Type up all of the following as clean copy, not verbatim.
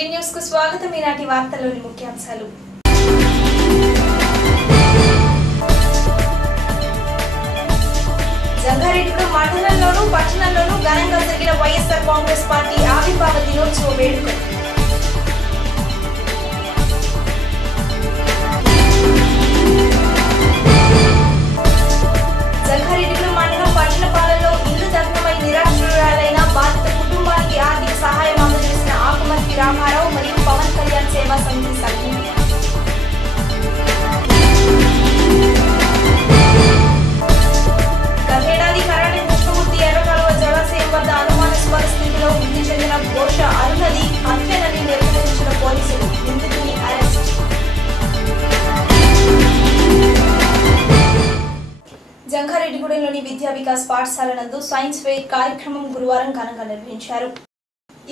City news కు స్వాగతం. ఈనాటి వార్తల్లోని ముఖ్యాంశాలు. జంగారెడ్డిగూడెం మండలంలోనూ పట్టణంలోనూ ఘనంగా జరిగిన వైఎస్ఆర్ కాంగ్రెస్ పార్టీ ఆవిర్భావ దినోత్సవ వేడుకలు. జంగారెడ్డిగూడెం మండలం పట్టణపాలెంలో ఇల్లు దగ్ధమై నిరాశ్రయురాలైన బాధిత కుటుంబానికి ఆర్థిక సహాయం అందజేసిన ఆకుమర్తి రామారావు మరియు పవన్ కళ్యాణ్ సేవా సమితి సభ్యులు. గతేడాది కరాటే కృష్ణమూర్తి ఎర్రకాలువ జలాశయం వద్ద అనుమానాస్పద స్థితిలో మృతి చెందిన ఘోష అరుణది హత్యనని నిర్ధారించిన పోలీసులు నిందితుని అరెస్ట్. జంగారెడ్డిగూడెంలోని విద్యా వికాస్ పాఠశాల నందు సైన్స్ ఫెయిర్ కార్యక్రమం గురువారం ఘనంగా నిర్వహించారు.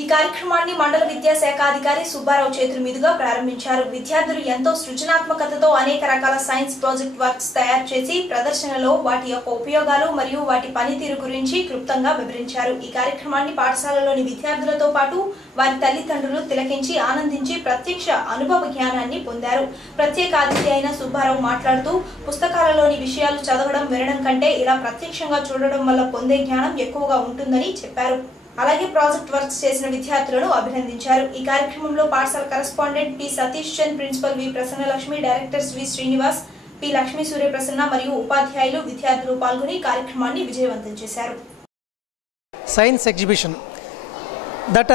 ఈ కార్యక్రమాన్ని మండల విద్యాశాఖ అధికారి సుబ్బారావు చేతుల మీదుగా ప్రారంభించారు. విద్యార్థులు ఎంతో సృజనాత్మకతతో అనేక రకాల సైన్స్ ప్రాజెక్ట్ వర్క్స్ తయారు చేసి ప్రదర్శనలో వాటి యొక్క ఉపయోగాలు మరియు వాటి పనితీరు గురించి క్లుప్తంగా వివరించారు. ఈ కార్యక్రమాన్ని పాఠశాలలోని విద్యార్థులతో పాటు వారి తల్లిదండ్రులు తిలకించి ఆనందించి ప్రత్యక్ష అనుభవ జ్ఞానాన్ని పొందారు. ప్రత్యేక అతిథి అయిన సుబ్బారావు మాట్లాడుతూ పుస్తకాలలోని విషయాలు చదవడం వినడం కంటే ఇలా ప్రత్యక్షంగా చూడడం వల్ల పొందే జ్ఞానం ఎక్కువగా ఉంటుందని చెప్పారు. అలాగే ప్రాజెక్ట్ వర్క్స్ చేసిన విద్యార్థులను అభినందించారు. ఈ కార్యక్రమంలో పాఠశాల correspondent P Satish Chand, principal V Prasannalakshmi, directors V Srinivas, P Lakshmi Suryaprasanna మరియు ఉపాధ్యాయులు విద్యార్థులు పాల్గొని కార్యక్రమాన్ని విజయవంతం చేశారు. సైన్స్ ఎగ్జిబిషన్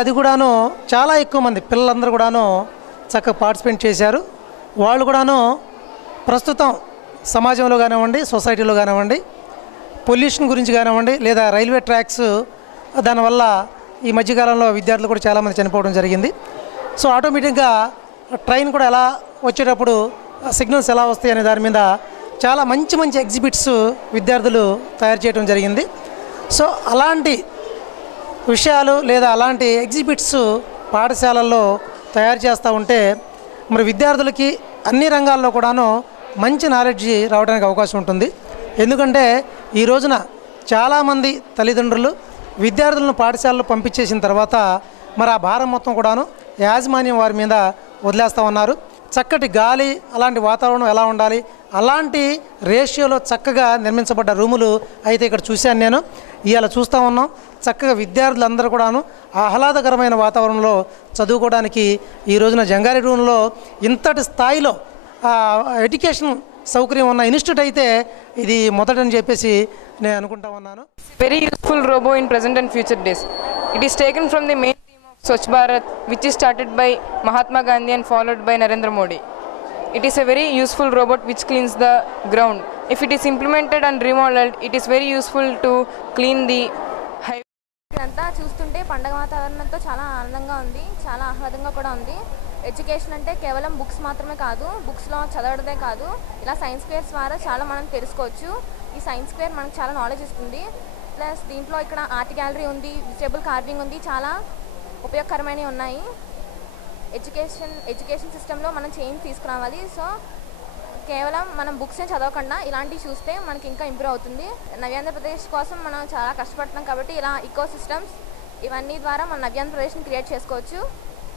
అది కూడాను చాలా ఎక్కువ మంది పిల్లలందరూ కూడాను చక్కగా పార్టిసిపేట్ చేశారు. వాళ్ళు కూడాను ప్రస్తుతం సమాజంలో కానివ్వండి, సొసైటీలో కానివ్వండి, పొల్యూషన్ గురించి కానివ్వండి, లేదా రైల్వే ట్రాక్స్ దానివల్ల ఈ మధ్యకాలంలో విద్యార్థులు కూడా చాలామంది చనిపోవడం జరిగింది. సో ఆటోమేటిక్గా ట్రైన్ కూడా ఎలా వచ్చేటప్పుడు సిగ్నల్స్ ఎలా వస్తాయి అనే దాని మీద చాలా మంచి మంచి ఎగ్జిబిట్స్ విద్యార్థులు తయారు చేయడం జరిగింది. సో అలాంటి విషయాలు లేదా అలాంటి ఎగ్జిబిట్స్ పాఠశాలల్లో తయారు చేస్తూ ఉంటే మరి విద్యార్థులకి అన్ని రంగాల్లో కూడాను మంచి నాలెడ్జ్ రావడానికి అవకాశం ఉంటుంది. ఎందుకంటే ఈ రోజున చాలామంది తల్లిదండ్రులు విద్యార్థులను పాఠశాలలో పంపించేసిన తర్వాత మరి ఆ భారం మొత్తం కూడాను యాజమాన్యం వారి మీద వదిలేస్తూ ఉన్నారు. చక్కటి గాలి, అలాంటి వాతావరణం ఎలా ఉండాలి, అలాంటి రేషియోలో చక్కగా నిర్మించబడ్డ రూములు అయితే ఇక్కడ చూశాను నేను. ఇవాళ చూస్తూ ఉన్నాం. చక్కగా విద్యార్థులందరూ కూడాను ఆహ్లాదకరమైన వాతావరణంలో చదువుకోవడానికి ఈ రోజున జంగారెడ్డిగూడెంలో ఇంతటి స్థాయిలో ఎడ్యుకేషన్ సౌకర్యం ఉన్న ఇన్స్టిట్యూట్ అయితే ఇది మొదటని చెప్పేసి నేను అనుకుంటా ఉన్నాను. Very useful robo in present and future days. It is taken from the main theme of Swachh Bharat, which is started by Mahatma Gandhi and followed by Narendra Modi. It is a very useful robot which cleans the ground. If it is implemented and remodeled, it is very useful to clean the highway. ఇదంతా చూస్తుంటే పండగ వాతావరణంతో చాలా ఆనందంగా ఉంది, చాలా ఆహ్లాదంగా కూడా ఉంది. ఎడ్యుకేషన్ అంటే కేవలం బుక్స్ మాత్రమే కాదు, బుక్స్లో చదవడమే కాదు, ఇలా సైన్స్ ఫేర్స్ ద్వారా చాలా మనం తెలుసుకోవచ్చు. ఈ సైన్స్ ఫేర్ మనకు చాలా నాలెడ్జ్ ఇస్తుంది. ప్లస్ దీంట్లో ఇక్కడ ఆర్ట్ గ్యాలరీ ఉంది, వెజిటేబుల్ కార్వింగ్ ఉంది, చాలా ఉపయోగకరమైనవి ఉన్నాయి. ఎడ్యుకేషన్ సిస్టంలో మనం చేంజ్ తీసుకురావాలి. సో కేవలం మనం బుక్స్ని చదవకుండా ఇలాంటివి చూస్తే మనకి ఇంకా ఇంప్రూవ్ అవుతుంది. నవ్యాంధ్రప్రదేశ్ కోసం మనం చాలా కష్టపడుతున్నాం కాబట్టి ఇలా ఈకో సిస్టమ్స్ ఇవన్నీ ద్వారా మన నవ్యాంధ్రప్రదేశ్ని క్రియేట్ చేసుకోవచ్చు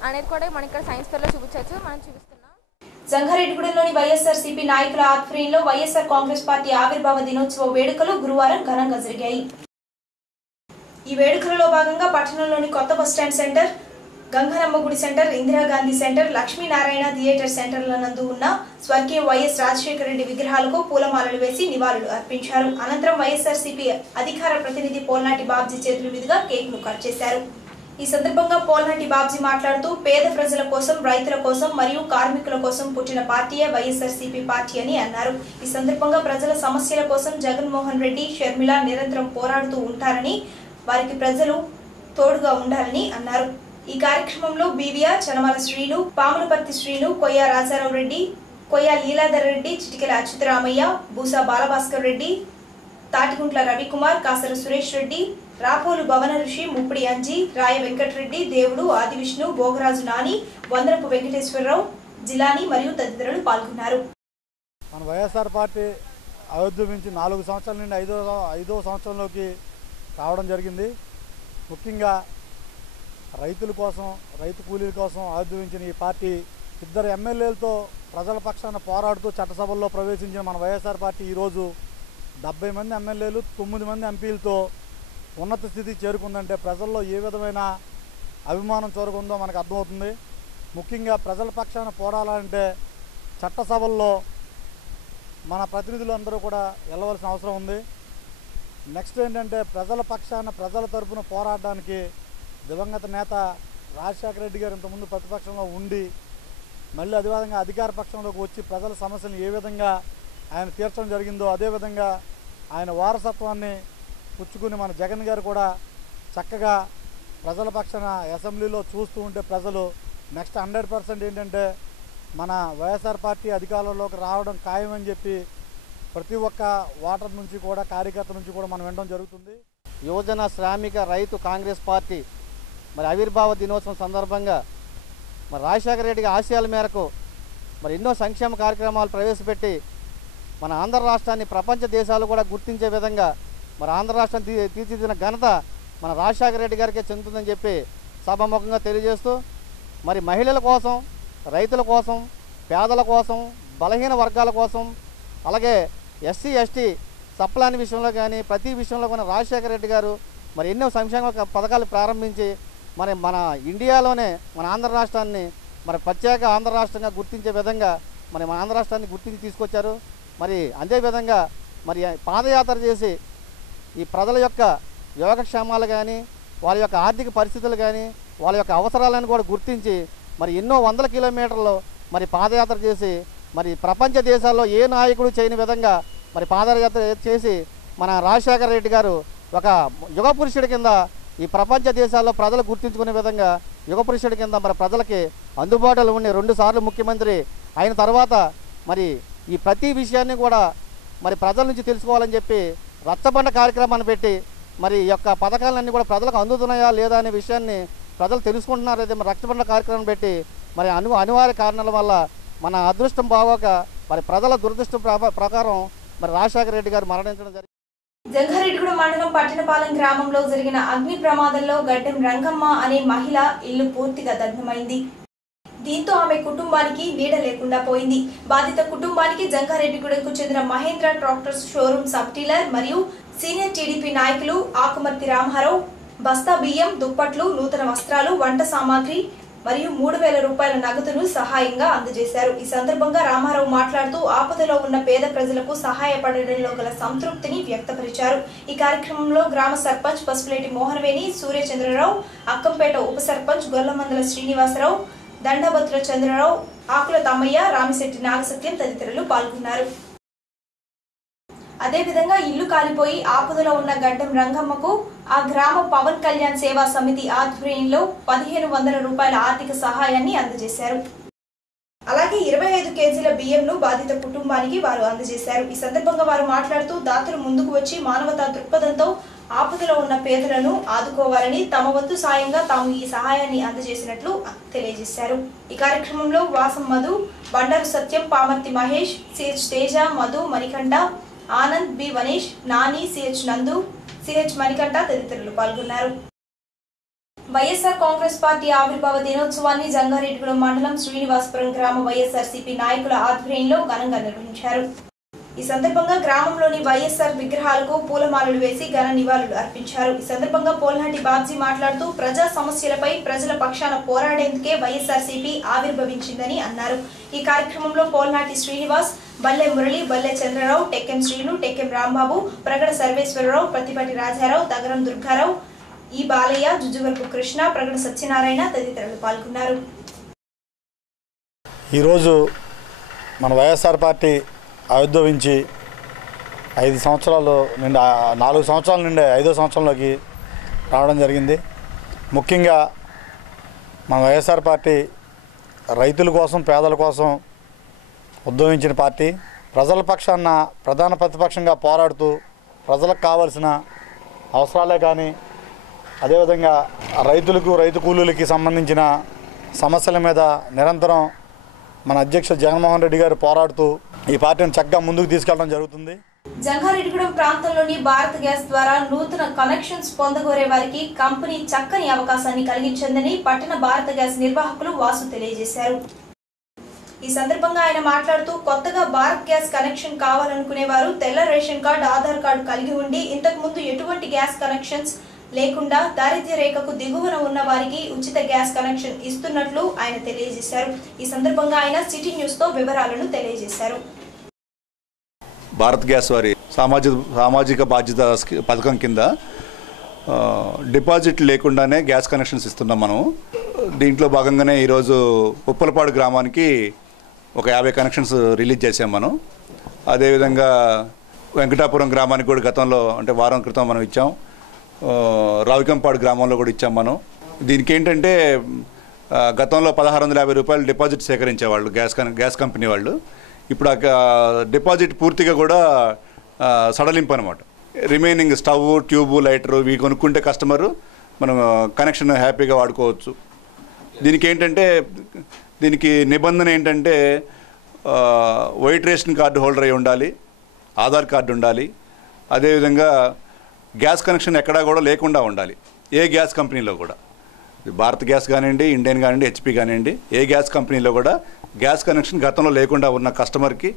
అనేది కూడా మనం ఇక్కడ సైన్స్ ఫేర్లో చూపించవచ్చు. మనం చూపిస్తున్నాం. జంగారెడ్డిగూడెంలోని వైఎస్ఆర్సీపీ నాయకుల ఆధ్వర్యంలో వైఎస్ఆర్ కాంగ్రెస్ పార్టీ ఆవిర్భావ దినోత్సవ వేడుకలు గురువారం ఘనంగా జరిగాయి. ఈ వేడుకలలో భాగంగా పట్టణంలోని కొత్త బస్టాండ్ సెంటర్, గంగనమ్మ గుడి centre, Indira Gandhi centre, Lakshminarayana theatre సెంటర్ల నందు ఉన్న స్వర్గీయ వైఎస్ రాజశేఖర రెడ్డి విగ్రహాలకు పూలమాలలు వేసి నివాళులు అర్పించారు. అనంతరం వైఎస్ఆర్సీపీ అధికార ప్రతినిధి పోల్నాటి బాబ్జీ చేతుల మీదుగా కేక్ ను కట్ చేశారు. ఈ సందర్భంగా పోల్నాటి బాబ్జీ మాట్లాడుతూ పేద ప్రజల కోసం, రైతుల కోసం మరియు కార్మికుల కోసం పుట్టిన పార్టీయే వైఎస్ఆర్సీపీ పార్టీ అని అన్నారు. ఈ సందర్భంగా ప్రజల సమస్యల కోసం జగన్మోహన్ రెడ్డి, షర్మిల నిరంతరం పోరాడుతూ ఉంటారని, వారికి ప్రజలు తోడుగా ఉండాలని అన్నారు. ఈ కార్యక్రమంలో బీవీఆర్, చనమల శ్రీను, పాములపర్తి శ్రీను, కొయ్య రాజారావు రెడ్డి, కొయ్య లీలాధర్ రెడ్డి, చిటికెల అచ్యుతరామయ్య, బూసా బాలభాస్కర్ రెడ్డి, తాటిగుంట్ల రవికుమార్, కాసర సురేష్ రెడ్డి, రాపోలు భవన ఋషి, ముప్పిడి అంజీ, రాయ వెంకటరెడ్డి, దేవుడు, ఆది విష్ణు, భోగరాజు నాని, వందరపు వెంకటేశ్వరరావు, జిలాని మరియు తదితరులు పాల్గొన్నారు. మన వైఎస్ఆర్ పార్టీ ఆవిర్భవించి 4 సంవత్సరాల నుండి 5వ సంవత్సరంలోకి రావడం జరిగింది. ముఖ్యంగా రైతుల కోసం, రైతు కూలీల కోసం ఆవిర్భవించిన ఈ పార్టీ ఇద్దరు ఎమ్మెల్యేలతో ప్రజల పక్షాన పోరాడుతూ చట్టసభల్లో ప్రవేశించిన మన వైఎస్ఆర్ పార్టీ ఈరోజు 70 మంది ఎమ్మెల్యేలు, 9 మంది ఎంపీలతో ఉన్నత స్థితికి చేరుకుందంటే ప్రజల్లో ఏ విధమైన అభిమానం చోరుకుందో మనకు అర్థమవుతుంది. ముఖ్యంగా ప్రజల పక్షాన పోరాడాలంటే చట్టసభల్లో మన ప్రతినిధులు అందరూ కూడా వెళ్ళవలసిన అవసరం ఉంది. నెక్స్ట్ ఏంటంటే ప్రజల పక్షాన, ప్రజల తరపున పోరాడడానికి దివంగత నేత రాజశేఖర రెడ్డి గారు ఇంతకుముందు ప్రతిపక్షంలో ఉండి మళ్ళీ అదేవిధంగా అధికార పక్షంలోకి వచ్చి ప్రజల సమస్యలను ఏ విధంగా ఆయన తీర్చడం జరిగిందో అదేవిధంగా ఆయన వారసత్వాన్ని పుచ్చుకుని మన జగన్ గారు కూడా చక్కగా ప్రజల పక్షాన అసెంబ్లీలో చూస్తూ ఉంటే ప్రజలు నెక్స్ట్ 100% ఏంటంటే మన వైఎస్ఆర్ పార్టీ అధికారంలోకి రావడం ఖాయమని చెప్పి ప్రతి ఒక్క ఓటర్ నుంచి కూడా, కార్యకర్త నుంచి కూడా మనం వినడం జరుగుతుంది. యువజన శ్రామిక రైతు కాంగ్రెస్ పార్టీ మరి ఆవిర్భావ దినోత్సవం సందర్భంగా మరి రాజశేఖర రెడ్డి ఆశయాల మేరకు మరి ఎన్నో సంక్షేమ కార్యక్రమాలు ప్రవేశపెట్టి మన ఆంధ్ర రాష్ట్రాన్ని ప్రపంచ దేశాలు కూడా గుర్తించే విధంగా మరి ఆంధ్ర రాష్ట్రం తీర్చిదిద్దిన ఘనత మన రాజశేఖర రెడ్డి గారికే చెందుతుందని చెప్పి సభాముఖంగా తెలియజేస్తూ మరి మహిళల కోసం, రైతుల కోసం, పేదల కోసం, బలహీన వర్గాల కోసం, అలాగే ఎస్సీ ఎస్టీ సప్లాన్ విషయంలో కానీ ప్రతి విషయంలో కూడా రాజశేఖర రెడ్డి గారు మరి ఎన్నో సంక్షేమ పథకాలు ప్రారంభించి మరి మన ఇండియాలోనే మన ఆంధ్ర రాష్ట్రాన్ని మరి ప్రత్యేక ఆంధ్ర రాష్ట్రంగా గుర్తించే విధంగా మరి మన ఆంధ్ర రాష్ట్రాన్ని గుర్తించి తీసుకొచ్చారు. మరి అదేవిధంగా మరి పాదయాత్ర చేసి ఈ ప్రజల యొక్క యోగక్షేమాలు కానీ, వాళ్ళ యొక్క ఆర్థిక పరిస్థితులు కానీ, వాళ్ళ యొక్క అవసరాలను కూడా గుర్తించి మరి ఎన్నో వందల కిలోమీటర్లు మరి పాదయాత్ర చేసి మరి ప్రపంచ దేశాల్లో ఏ నాయకుడు చేయని విధంగా మరి పాదయాత్ర చేసి మన రాజశేఖర రెడ్డి గారు ఒక యుగ పురుషుడి కింద ఈ ప్రపంచ దేశాల్లో ప్రజలు గుర్తించుకునే విధంగా యుగ పురుషుడి కింద మరి ప్రజలకి అందుబాటులో ఉండే 2 సార్లు ముఖ్యమంత్రి అయిన తర్వాత మరి ఈ ప్రతి విషయాన్ని కూడా మరి ప్రజల నుంచి తెలుసుకోవాలని చెప్పి రచ్చబండ కార్యక్రమాన్ని పెట్టి మరి ఈ యొక్క పథకాలన్నీ కూడా ప్రజలకు అందుతున్నాయా లేదా అనే విషయాన్ని ప్రజలు తెలుసుకుంటున్నారు. అయితే మరి రచ్చబండ కార్యక్రమం పెట్టి మరి అనివార్య కారణాల వల్ల మన అదృష్టం బాగోక మరి ప్రజల దురదృష్టం ప్రకారం మరి రాజశేఖర రెడ్డి గారు మరణించడం జరిగింది. జంగారెడ్డిగూడెం మండలం పట్టణపాలెం గ్రామంలో జరిగిన అగ్ని ప్రమాదంలో గడ్డెం రంగమ్మ అనే మహిళ ఇల్లు పూర్తిగా దగ్ధమైంది. దీంతో ఆమె కుటుంబానికి నీడ లేకుండా పోయింది. బాధిత కుటుంబానికి జంగారెడ్డిగూడెంకు చెందిన Mahindra tractors showroom sub dealer మరియు సీనియర్ టీడీపీ నాయకులు ఆకుమర్తి రామారావు బస్తా బియ్యం, దుప్పట్లు, నూతన వస్త్రాలు, వంట సామాగ్రి మరియు 3,000 రూపాయల నగదును సహాయంగా అందజేశారు. ఈ సందర్భంగా రామారావు మాట్లాడుతూ ఆపదలో ఉన్న పేద ప్రజలకు సహాయపడడంలో గల సంతృప్తిని వ్యక్తపరిచారు. ఈ కార్యక్రమంలో గ్రామ సర్పంచ్ పసుపులేటి మోహనవేణి, సూర్యచంద్రరావు, అక్కంపేట ఉప సర్పంచ్ గొల్లమందల శ్రీనివాసరావు, దండభద్ర చంద్రరావు, ఆకుల తమ్మయ్య, రామిశెట్టి నాగసత్యం తదితరులు పాల్గొన్నారు. అదేవిధంగా ఇల్లు కాలిపోయి ఆపదలో ఉన్న గడ్డం రంగమ్మకు ఆ గ్రామ పవన్ కళ్యాణ్ సేవా సమితి ఆధ్వర్యంలో 1,500 రూపాయల ఆర్థిక సహాయాన్ని అందజేశారు. అలాగే 25 కేజీల బియ్యంను బాధిత కుటుంబానికి వారు అందజేశారు. ఈ సందర్భంగా వారు మాట్లాడుతూ దాతలు ముందుకు వచ్చి మానవతా దృక్పథంతో ఆపదలో ఉన్న పేదలను ఆదుకోవాలని తమ వంతు సాయంగా తాము ఈ సహాయాన్ని అందజేసినట్లు తెలియజేశారు. ఈ కార్యక్రమంలో Vasam Madhu, Bandaru Satyam, Pamarthi Mahesh, CH Teja, Madhu, Manikanta, Anand, B Vanish, Nani, CH Nandu, CH Manikanta తదితరులు పాల్గొన్నారు. వైఎస్ఆర్ కాంగ్రెస్ పార్టీ ఆవిర్భావ దినోత్సవాన్ని జంగారెడ్డిగూడెం మండలం శ్రీనివాసపురం గ్రామ వైఎస్ఆర్సీపీ నాయకుల ఆధ్వర్యంలో ఘనంగా నిర్వహించారు. ఈ సందర్భంగా గ్రామంలోని వైఎస్ఆర్ విగ్రహాలకు పూలమాలలు వేసి ఘన నివాళులు అర్పించారు. ఈ సందర్భంగా పోల్నాటి బాబ్జీ మాట్లాడుతూ ప్రజా సమస్యలపై ప్రజల పక్షాన పోరాడేందుకే వైఎస్ఆర్సీపీ ఆవిర్భవించిందని అన్నారు. ఈ కార్యక్రమంలో పోల్నాటి శ్రీనివాస్, బల్లె మురళి, బల్లె చంద్రరావు, టెక్కెం శ్రీను, టెక్కెం రాంబాబు, ప్రగడ సర్వేశ్వరరావు, ప్రతిపాటి రాజారావు, తగరం దుర్గారావు, ఈ బాలయ్య, జుజువరపు కృష్ణ, ప్రగడ సత్యనారాయణ తదితరులు పాల్గొన్నారు. ఈరోజు మన వైఎస్ఆర్ పార్టీ ఆవిర్భవించి 5 సంవత్సరాలు నుండి 4 సంవత్సరాల నుండి 5వ సంవత్సరంలోకి రావడం జరిగింది. ముఖ్యంగా మన వైఎస్ఆర్ పార్టీ రైతుల కోసం, పేదల కోసం ఉద్యమించిన పార్టీ. ప్రజల పక్షాన ప్రధాన ప్రతిపక్షంగా పోరాడుతూ ప్రజలకు కావాల్సిన అవసరాలే కానీ అదేవిధంగా రైతులకు, రైతు కూలీలకి సంబంధించిన సమస్యల మీద నిరంతరం మన అధ్యక్షుడు జగన్మోహన్ రెడ్డి గారు పోరాడుతూ ఈ పార్టీని చక్కగా ముందుకు తీసుకెళ్ళడం జరుగుతుంది. జంగారెడ్డిగూడెం ప్రాంతంలోని భారత్ గ్యాస్ ద్వారా నూతన కనెక్షన్స్ పొందగోరే వారికి కంపెనీ చక్కని అవకాశాన్ని కలిగించిందని పట్టణ భారత గ్యాస్ నిర్వాహకులు వాసు తెలియజేశారు. ఈ సందర్భంగా ఆయన మాట్లాడుతూ కొత్తగా భారత్ గ్యాస్ కనెక్షన్ కావాలనుకునేవారు తెల్ల రేషన్ కార్డు, ఆధార్ కార్డు కలిగి ఉండి ఇంతకు ముందు ఎటువంటి గ్యాస్ కనెక్షన్స్ లేకుండా దారిద్ర్య రేఖకు దిగువన ఉన్న వారికి ఉచిత గ్యాస్ కనెక్షన్ ఇస్తున్నట్లు ఆయన తెలియజేశారు. ఈ సందర్భంగా ఆయన సిటీ న్యూస్ తో వివరాలను తెలియజేశారు. భారత్ గ్యాస్ వారి సామాజిక బాధ్యత పథకం కింద డిపాజిట్ లేకుండానే గ్యాస్ కనెక్షన్స్ ఇస్తున్నాం మనం. దీంట్లో భాగంగానే ఈరోజు ఉప్పలపాడు గ్రామానికి ఒక 50 కనెక్షన్స్ రిలీజ్ చేసాం మనం. అదేవిధంగా వెంకటాపురం గ్రామానికి కూడా గతంలో అంటే వారం క్రితం మనం ఇచ్చాం. రావికంపాడు గ్రామంలో కూడా ఇచ్చాం మనం. దీనికి ఏంటంటే గతంలో 1650 రూపాయలు డిపాజిట్ సేకరించేవాళ్ళు గ్యాస్ కంపెనీ వాళ్ళు. ఇప్పుడు ఆ డిపాజిట్ పూర్తిగా కూడా సడలింపు అనమాట. రిమైనింగ్ స్టవ్, ట్యూబు, లైటరు ఇవి కొనుక్కుంటే కస్టమరు మనం కనెక్షన్ హ్యాపీగా వాడుకోవచ్చు. దీనికి నిబంధన ఏంటంటే వైట్ రేషన్ కార్డు హోల్డర్ అయి ఉండాలి, ఆధార్ కార్డు ఉండాలి. అదేవిధంగా గ్యాస్ కనెక్షన్ ఎక్కడా కూడా లేకుండా ఉండాలి. ఏ గ్యాస్ కంపెనీలో కూడా, భారత్ గ్యాస్ కానివ్వండి, ఇండియన్ కానివ్వండి, హెచ్పి కానివ్వండి, ఏ గ్యాస్ కంపెనీలో కూడా గ్యాస్ కనెక్షన్ గతంలో లేకుండా ఉన్న కస్టమర్కి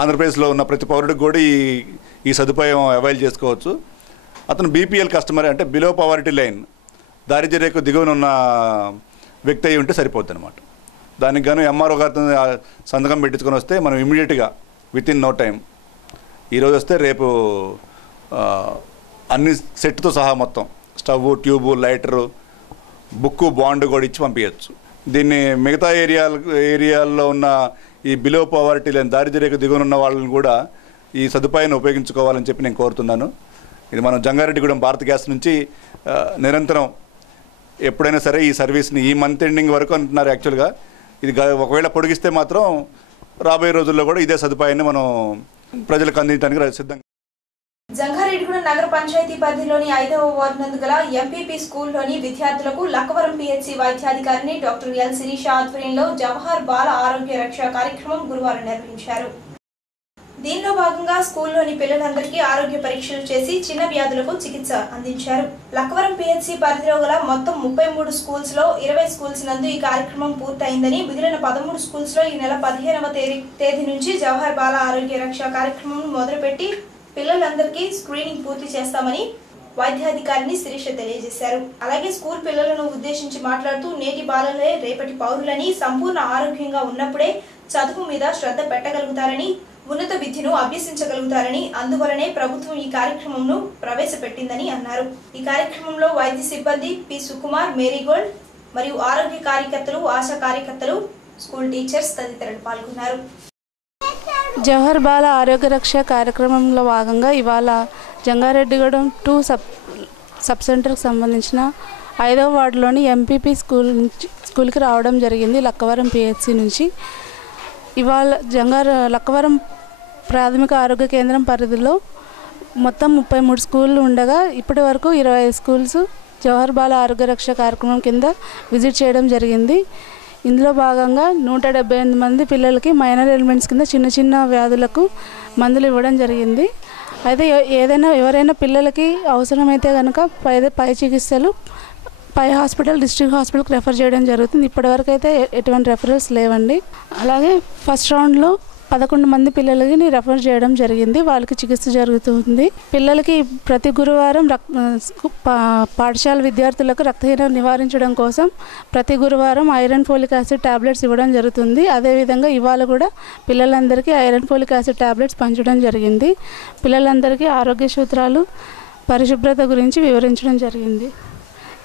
ఆంధ్రప్రదేశ్లో ఉన్న ప్రతి పౌరుడికి కూడా ఈ సదుపాయం అవైల్ చేసుకోవచ్చు. అతను బీపీఎల్ కస్టమర్ అంటే బిలో పవర్టీ లైన్, దారిద్ర్య రేఖ దిగువన ఉన్న వ్యక్తి అయి ఉంటే సరిపోద్ది అనమాట. దానికి గాను ఎంఆర్ఓ గారితో సంతకం పెట్టించుకొని వస్తే మనం ఇమీడియట్గా వితిన్ నో టైం, ఈరోజు వస్తే రేపు అన్ని సెట్తో సహా మొత్తం stove, tube, lighter, book, bond కూడా ఇచ్చి పంపించవచ్చు. దీన్ని మిగతా ఏరియాల్లో ఉన్న ఈ బిలో పవర్టీ లేని దారిద్ర్య రేఖ దిగువన ఉన్న వాళ్ళని కూడా ఈ సదుపాయాన్ని ఉపయోగించుకోవాలని చెప్పి నేను కోరుతున్నాను. ఇది మనం జంగారెడ్డిగూడెం భారత్ గ్యాస్ నుంచి నిరంతరం ఎప్పుడైనా సరే ఈ సర్వీస్ని ఈ మంత్ ఎండింగ్ వరకు అంటున్నారు. యాక్చువల్గా ఇది ఒకవేళ పొడిగిస్తే మాత్రం రాబోయే రోజుల్లో కూడా ఇదే సదుపాయాన్ని మనం ప్రజలకు అందించడానికి సిద్ధంగా. జంగారెడ్డిగూడెం నగర పంచాయతీ పరిధిలోని 5వ వార్డు నందు గల ఎంపీపీ స్కూల్లోని విద్యార్థులకు లక్కవరం పిహెచ్సి వైద్యాధికారిని డాక్టర్ ఎల్ శిరీష ఆధ్వర్యంలో జవహర్ బాల ఆరోగ్య రక్ష కార్యక్రమం గురువారం నిర్వహించారు. దీనిలో భాగంగా స్కూల్లోని పిల్లలందరికీ ఆరోగ్య పరీక్షలు చేసి చిన్న వ్యాధులకు చికిత్స అందించారు. లక్కవరం పిహెచ్సి పరిధిలో గల మొత్తం 33 స్కూల్స్ లో 20 స్కూల్స్ నందు ఈ కార్యక్రమం పూర్తయిందని, మిగిలిన 13 స్కూల్స్ లో ఈ నెల 15వ తేదీ నుంచి జవహర్ బాల ఆరోగ్య రక్ష కార్యక్రమం మొదలుపెట్టి పిల్లలందరికీ స్క్రీనింగ్ పూర్తి చేస్తామని వైద్యాధికారిని శిరీష తెలియజేశారు. అలాగే స్కూల్ పిల్లలను ఉద్దేశించి మాట్లాడుతూ నేటి బాలలే రేపటి పౌరులని, సంపూర్ణ ఆరోగ్యంగా ఉన్నప్పుడే చదువు మీద శ్రద్ధ పెట్టగలుగుతారని, ఉన్నత విద్యను అభ్యసించగలుగుతారని, అందువలనే ప్రభుత్వం ఈ కార్యక్రమంను ప్రవేశపెట్టిందని అన్నారు. ఈ కార్యక్రమంలో వైద్య సిబ్బంది పి సుకుమార్, మేరీగోల్డ్ మరియు ఆరోగ్య కార్యకర్తలు, ఆశా కార్యకర్తలు, స్కూల్ టీచర్స్ తదితరులు పాల్గొన్నారు. జవహర్ బాల ఆరోగ్య రక్ష కార్యక్రమంలో భాగంగా ఇవాళ జంగారెడ్డిగూడెం 2 సబ్ సెంటర్కి సంబంధించిన 5వ వార్డులోని ఎంపీపీ స్కూల్కి రావడం జరిగింది. లక్కవరం పిహెచ్సి నుంచి ఇవాళ లక్కవరం ప్రాథమిక ఆరోగ్య కేంద్రం పరిధిలో మొత్తం 33 స్కూళ్ళు ఉండగా ఇప్పటి వరకు 25 స్కూల్స్ జవహర్ బాల ఆరోగ్య రక్ష కార్యక్రమం కింద విజిట్ చేయడం జరిగింది. ఇందులో భాగంగా 178 మంది పిల్లలకి మైనర్ ఎలిమెంట్స్ కింద చిన్న చిన్న వ్యాధులకు మందులు ఇవ్వడం జరిగింది. అయితే ఎవరైనా పిల్లలకి అవసరమైతే కనుక పై చికిత్సలు పై హాస్పిటల్, డిస్ట్రిక్ట్ హాస్పిటల్కి రెఫర్ చేయడం జరుగుతుంది. ఇప్పటివరకు అయితే ఎటువంటి రెఫరల్స్ లేవండి. అలాగే ఫస్ట్ రౌండ్లో 11 మంది పిల్లలకి రెఫర్ చేయడం జరిగింది. వాళ్ళకి చికిత్స జరుగుతుంది. పిల్లలకి ప్రతి గురువారం పాఠశాల విద్యార్థులకు రక్తహీనత నివారించడం కోసం ప్రతి గురువారం ఐరన్ ఫోలిక్ యాసిడ్ టాబ్లెట్స్ ఇవ్వడం జరుగుతుంది. అదేవిధంగా ఇవాళ కూడా పిల్లలందరికీ ఐరన్ ఫోలిక్ యాసిడ్ టాబ్లెట్స్ పంచడం జరిగింది. పిల్లలందరికీ ఆరోగ్య సూత్రాలు, పరిశుభ్రత గురించి వివరించడం జరిగింది.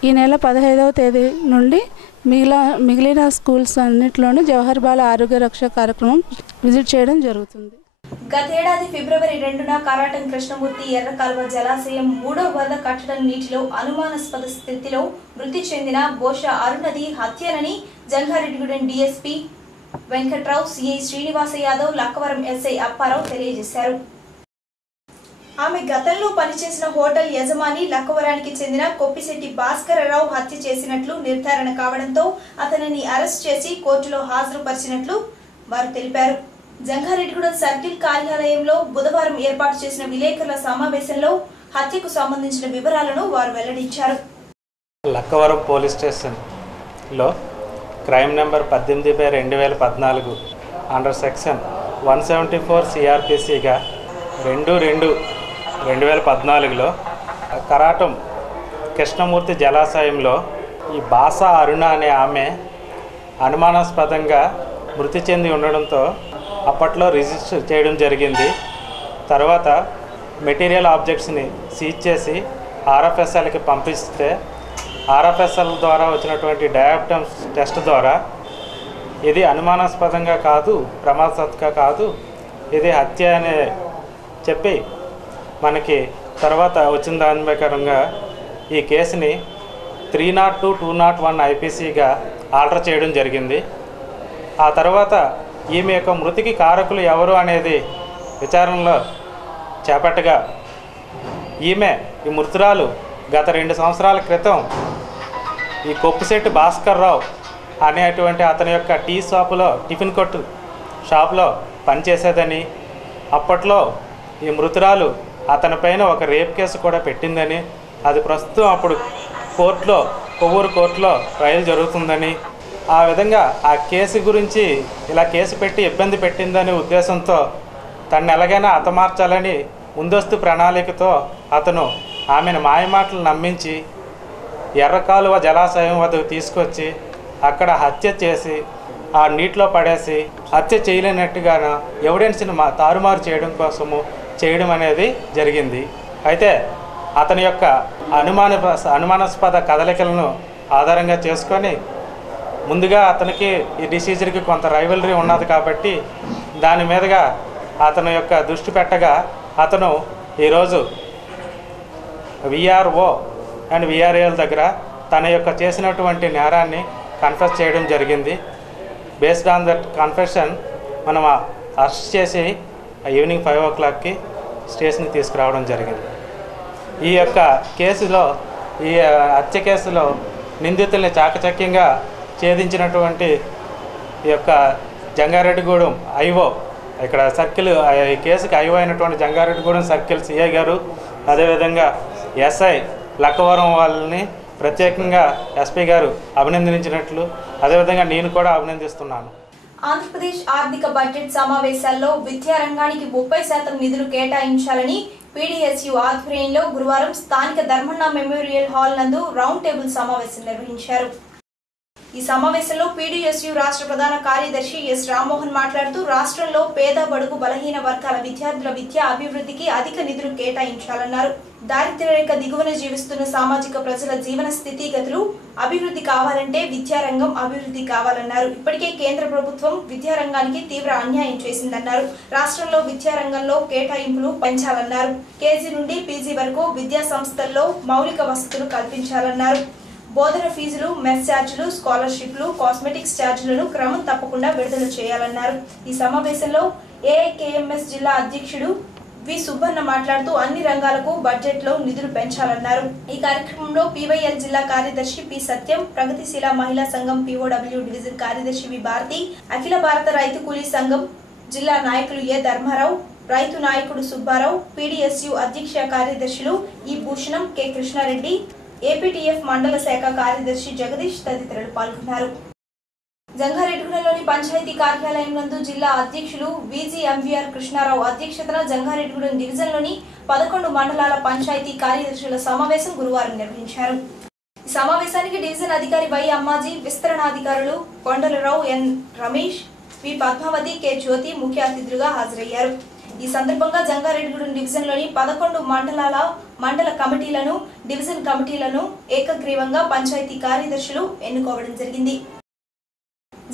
ఈ నెల 15వ తేదీ నుండి మిగిలిన స్కూల్స్ అన్నింటిలోనూ జవహర్ బాల ఆరోగ్య రక్ష కార్యక్రమం విజిట్ చేయడం జరుగుతుంది. గతేడాది ఫిబ్రవరి 2న కారాటం కృష్ణమూర్తి ఎర్రకాలువ జలాశయం 3వ వరద కట్టడం నీటిలో అనుమానాస్పద స్థితిలో మృతి చెందిన బోష అరుణది హత్యనని Jangareddygudem DSP Venkatrao, CI Srinivasa Yadav, Lakkavaram SI Apparao తెలియజేశారు. ఆమె గతంలో పనిచేసిన హోటల్ యజమాని లక్కవరానికి చెందిన కొప్పిశెట్టి భాస్కరరావు హత్య చేసినట్లు నిర్ధారణ కావడంతో అతనిని అరెస్ట్ చేసి కోర్టులో హాజరుపరిచినట్లు వారు తెలిపారు. జంగారెడ్డిగూడెం సర్కిల్ కార్యాలయంలో బుధవారం ఏర్పాటు చేసిన విలేకరుల సమావేశంలో హత్యకు సంబంధించిన వివరాలను వారు వెల్లడించారు. లక్కవరం పోలీస్ స్టేషన్లో క్రైమ్ నెంబర్ 18/2014 అండర్ సెక్షన్ 174 సిఆర్పిసిగా 2/2/2014లో కరాటం కృష్ణమూర్తి జలాశయంలో ఈ బాస అరుణ అనే ఆమె అనుమానాస్పదంగా మృతి చెంది ఉండడంతో అప్పట్లో రిజిస్టర్ చేయడం జరిగింది. తర్వాత మెటీరియల్ ఆబ్జెక్ట్స్ని సీజ్ చేసి ఆర్ఎఫ్ఎస్ఎల్కి పంపిస్తే ఆర్ఎఫ్ఎస్ఎల్ ద్వారా వచ్చినటువంటి డయాగ్నోస్ టెస్ట్ ద్వారా ఇది అనుమానాస్పదంగా కాదు, ప్రమాదకరంగా కాదు, ఇది హత్య అని చెప్పి మనకి తర్వాత వచ్చిన దాని ప్రకారంగా ఈ కేసుని 302/201 ఐపీసీగా ఆల్టర్ చేయడం జరిగింది. ఆ తర్వాత ఈమె యొక్క మృతికి కారకులు ఎవరు అనేది విచారణలో చేపట్టగా ఈ మృతురాలు గత 2 సంవత్సరాల క్రితం ఈ కొప్పుశెట్టి భాస్కర్ రావు అనేటువంటి అతని యొక్క టీ షాపులో టిఫిన్ కొట్టు షాప్లో పనిచేసేదని, అప్పట్లో ఈ మృతురాలు అతనిపైన ఒక రేప్ కేసు కూడా పెట్టిందని, అది ప్రస్తుతం అప్పుడు కొవ్వూరు కోర్టులో ట్రయల్ జరుగుతుందని, ఆ విధంగా ఆ కేసు గురించి ఇలా కేసు పెట్టి ఇబ్బంది పెట్టిందనే ఉద్దేశంతో తను ఎలాగైనా హతమార్చాలని ముందస్తు ప్రణాళికతో అతను ఆమెను మాయమాటలు నమ్మించి ఎర్రకాలువ జలాశయం వద్దకు తీసుకొచ్చి అక్కడ హత్య చేసి ఆ నీటిలో పడేసి హత్య చేయలేనట్టుగా ఎవిడెన్స్ని తారుమారు చేయడం అనేది జరిగింది. అయితే అతని యొక్క అనుమానాస్పద కదలికలను ఆధారంగా చేసుకొని ముందుగా అతనికి ఈ డిసీజర్కి కొంత రైవలరీ ఉన్నది కాబట్టి దాని మీదుగా అతని యొక్క దృష్టి పెట్టగా అతను ఈరోజు విఆర్ఓ అండ్ విఆర్ఏల దగ్గర తన యొక్క చేసినటువంటి నేరాన్ని కన్ఫెస్ చేయడం జరిగింది. బేస్డ్ ఆన్ దట్ కన్ఫెషన్ మనం అరెస్ట్ చేసి ఈవినింగ్ 5 o'clockకి స్టేషన్కి తీసుకురావడం జరిగింది. ఈ యొక్క కేసులో ఈ హత్య కేసులో నిందితుల్ని చాకచక్యంగా ఛేదించినటువంటి ఈ యొక్క జంగారెడ్డిగూడెం ఐఓ, ఇక్కడ సర్కిల్ ఈ కేసుకి ఐఓ అయినటువంటి జంగారెడ్డిగూడెం సర్కిల్ సిఐ గారు, అదేవిధంగా ఎస్ఐ లక్కవరం వాళ్ళని ప్రత్యేకంగా ఎస్పీ గారు అభినందించినట్లు అదేవిధంగా నేను కూడా అభినందిస్తున్నాను. ఆంధ్రప్రదేశ్ ఆర్థిక బడ్జెట్ సమావేశాల్లో విద్యారంగానికి 30% నిధులు కేటాయించాలని పీడీఎస్యూ ఆధ్వర్యంలో గురువారం స్థానిక ధర్మన్న మెమోరియల్ హాల్ నందు రౌండ్ టేబుల్ సమావేశం నిర్వహించారు. ఈ సమావేశంలో పీడీఎస్యూ రాష్ట్ర ప్రధాన కార్యదర్శి ఎస్ రామ్మోహన్ మాట్లాడుతూ రాష్ట్రంలో పేద బడుగు బలహీన వర్గాల విద్యార్థుల విద్యా అభివృద్ధికి అధిక నిధులు కేటాయించాలన్నారు. దారిద్ర్య రేఖ దిగువన జీవిస్తున్న సామాజిక ప్రజల జీవన స్థితిగతులు అభివృద్ధి కావాలంటే విద్యారంగం అభివృద్ధి కావాలన్నారు. ఇప్పటికే కేంద్ర ప్రభుత్వం విద్యారంగానికి తీవ్ర అన్యాయం చేసిందన్నారు. రాష్ట్రంలో విద్యారంగంలో కేటాయింపులు పెంచాలన్నారు. కేజీ నుండి పీజీ వరకు విద్యా సంస్థల్లో మౌలిక వసతులు కల్పించాలన్నారు. బోధన ఫీజులు, మెస్ ఛార్జీలు, స్కాలర్షిప్లు, కాస్మెటిక్స్ ఛార్జీలను క్రమం తప్పకుండా విడుదల చేయాలన్నారు. ఈ సమావేశంలో ఏఐకేఎంఎస్ జిల్లా అధ్యక్షుడు వి సుబ్బన్న మాట్లాడుతూ అన్ని రంగాలకు బడ్జెట్లో నిధులు పెంచాలన్నారు. ఈ కార్యక్రమంలో పీవైఎల్ జిల్లా కార్యదర్శి పి సత్యం, ప్రగతిశీల మహిళా సంఘం పీఓడబ్ల్యూ డివిజన్ కార్యదర్శి వి భారతి, అఖిల భారత రైతు కూలీ సంఘం జిల్లా నాయకులు ఏ ధర్మారావు, రైతు నాయకుడు సుబ్బారావు, పీడీఎస్యూ అధ్యక్ష కార్యదర్శులు ఈ భూషణం, కె కృష్ణారెడ్డి, ఏపీటీఎఫ్ మండల శాఖ కార్యదర్శి జగదీష్ తదితరులు పాల్గొన్నారు. జంగారెడ్డిగూడెంలోని పంచాయతీ కార్యాలయం నందు జిల్లా అధ్యక్షులు విజిఎంవీఆర్ కృష్ణారావు అధ్యక్షతన జంగారెడ్డిగూడెం డివిజన్లోని 11 మండలాల పంచాయతీ కార్యదర్శుల సమావేశం గురువారం నిర్వహించారు. ఈ సమావేశానికి డివిజన్ అధికారి వై అమ్మాజీ, విస్తరణాధికారులు Kondalarao, N Ramesh, V Padmavathi, K Jyothi ముఖ్య అతిథులుగా హాజరయ్యారు. ఈ సందర్భంగా జంగారెడ్డిగూడెం డివిజన్లోని 11 మండలాల మండల కమిటీలను, డివిజన్ కమిటీలను ఏకగ్రీవంగా పంచాయతీ కార్యదర్శులు ఎన్నుకోవడం జరిగింది.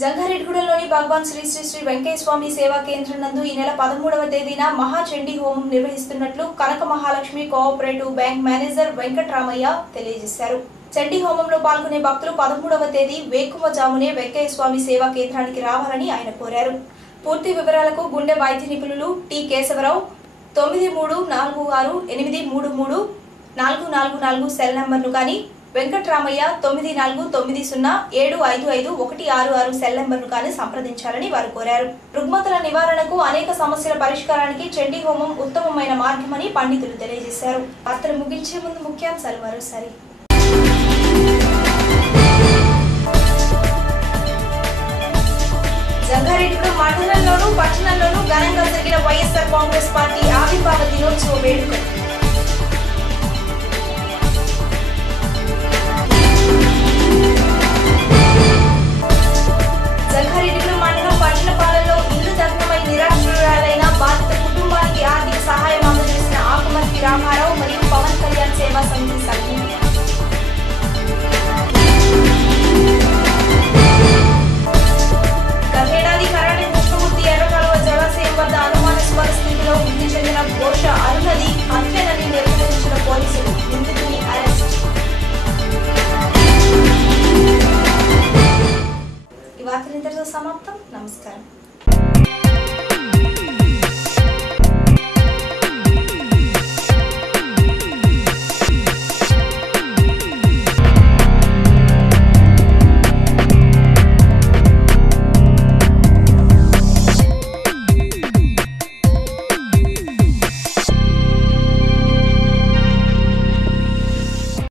జంగారెడ్డిగూడెంలోని భగవాన్ శ్రీ శ్రీ శ్రీ వెంకయ్య స్వామి సేవా కేంద్రం నందు ఈ నెల 13వ తేదీన మహాచండీ హోమం నిర్వహిస్తున్నట్లు Kanaka Mahalakshmi cooperative bank manager Venkatramaiah తెలియజేశారు. చండీ హోమంలో పాల్గొనే భక్తులు 13వ తేదీ వేకువజామునే వెంకయ్య స్వామి సేవా కేంద్రానికి రావాలని ఆయన కోరారు. పూర్తి వివరాలకు గుండె వైద్య నిపుణులు టి కేశవరావు 9346833444 సెల్ నంబర్ను కానీ వెంకట్రామయ్య 9490755166 సెల్ నంబర్ను కానీ సంప్రదించాలని వారు కోరారు. రుగ్మతల నివారణకు అనేక సమస్యల పరిష్కారానికి చండీ హోమం ఉత్తమమైన మార్గమని పండితులు తెలియజేశారు. వార్తలు ముగించే ముందు ముఖ్యాంశాలు మరోసారి. జంగారెడ్డిగూడెం మండలంలోనూ పట్టణంలోనూ ఘనంగా జరిగిన వైఎస్ఆర్ కాంగ్రెస్ పార్టీ ఆవిర్భావ దినోత్సవ వేడుకలు. జంగారెడ్డిగూడెం మండలం పట్టణపాలెంలో ఇల్లు దగ్ధమై నిరాశ్రయురాలైన బాధిత కుటుంబానికి ఆర్థిక సహాయం అందజేసిన ఆకుమర్తి రామారావు మరియు పవన్ కళ్యాణ్ సేవా సమితి సభ్యులు. గతేడాది కరాటే కృష్ణమూర్తి ఎర్రకాలువ జలాశయం వద్ద అనుమానాస్పద స్థితిలో మృతి చెందిన ఘోష అరుణది హత్యనని నిర్ధారించిన పోలీసులు నిందితుని అరెస్ట్. ఈ వార్తలు ఇంతటితో సమాప్తం. నమస్కారం.